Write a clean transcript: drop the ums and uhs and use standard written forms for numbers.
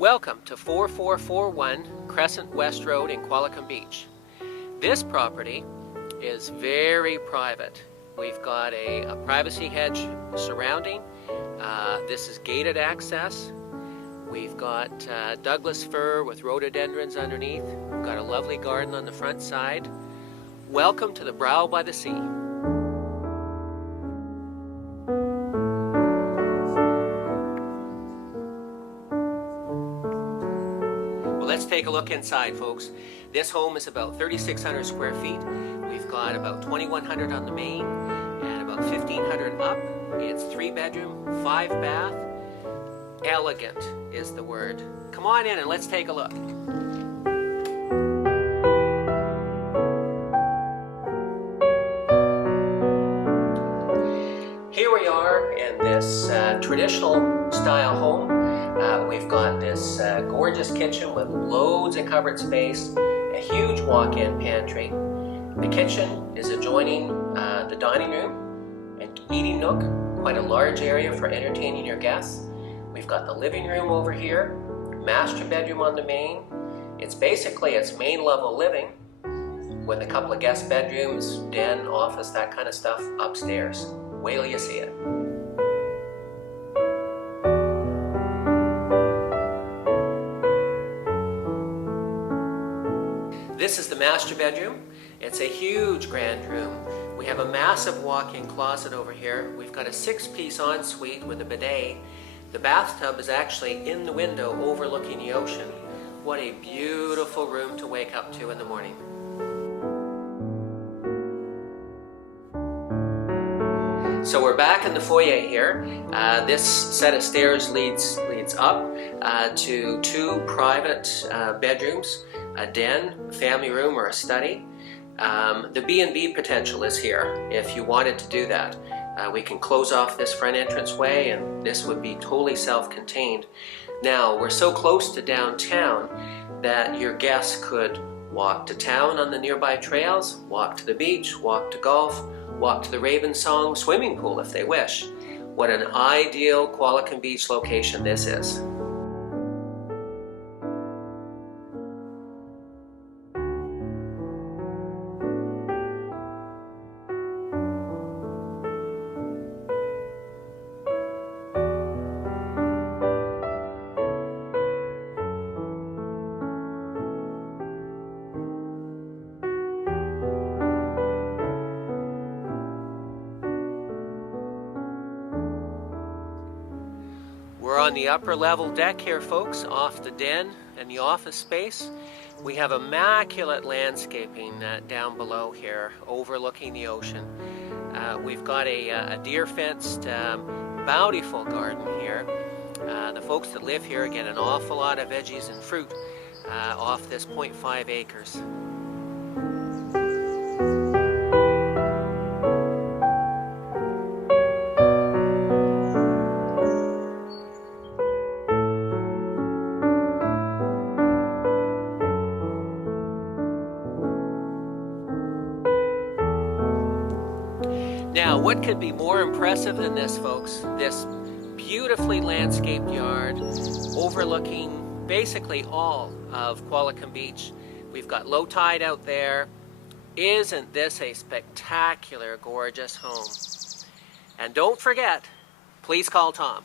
Welcome to 4441 Crescent West Road in Qualicum Beach. This property is very private. We've got a privacy hedge surrounding. This is gated access. We've got Douglas fir with rhododendrons underneath. We've got a lovely garden on the front side. Welcome to the Brow by the Sea. Let's take a look inside, folks. This home is about 3,600 square feet. We've got about 2,100 on the main and about 1,500 up. It's 3-bedroom, 5-bath. Elegant is the word. Come on in and let's take a look. Here we are in this traditional style home. We've got this gorgeous kitchen with loads of cupboard space, a huge walk-in pantry. The kitchen is adjoining the dining room and eating nook, quite a large area for entertaining your guests. We've got the living room over here, master bedroom on the main. It's basically its main level living with a couple of guest bedrooms, den, office, that kind of stuff upstairs. Wait till you see it. This is the master bedroom. It's a huge grand room. We have a massive walk-in closet over here. We've got a 6-piece ensuite with a bidet. The bathtub is actually in the window overlooking the ocean. What a beautiful room to wake up to in the morning. So we're back in the foyer here. This set of stairs leads up to 2 private bedrooms, a den, a family room, or a study. The B&B potential is here if you wanted to do that. We can close off this front entranceway and this would be totally self-contained. Now, we're so close to downtown that your guests could walk to town on the nearby trails, walk to the beach, walk to golf, walk to the Raven Song swimming pool if they wish. What an ideal Qualicum Beach location this is. We're on the upper level deck here, folks, off the den and the office space. We have immaculate landscaping down below here, overlooking the ocean. We've got a deer-fenced, bountiful garden here. The folks that live here get an awful lot of veggies and fruit off this 0.5 acres. Now, what could be more impressive than this, folks? This beautifully landscaped yard overlooking basically all of Qualicum Beach. We've got low tide out there. Isn't this a spectacular, gorgeous home? And don't forget, please call Tom.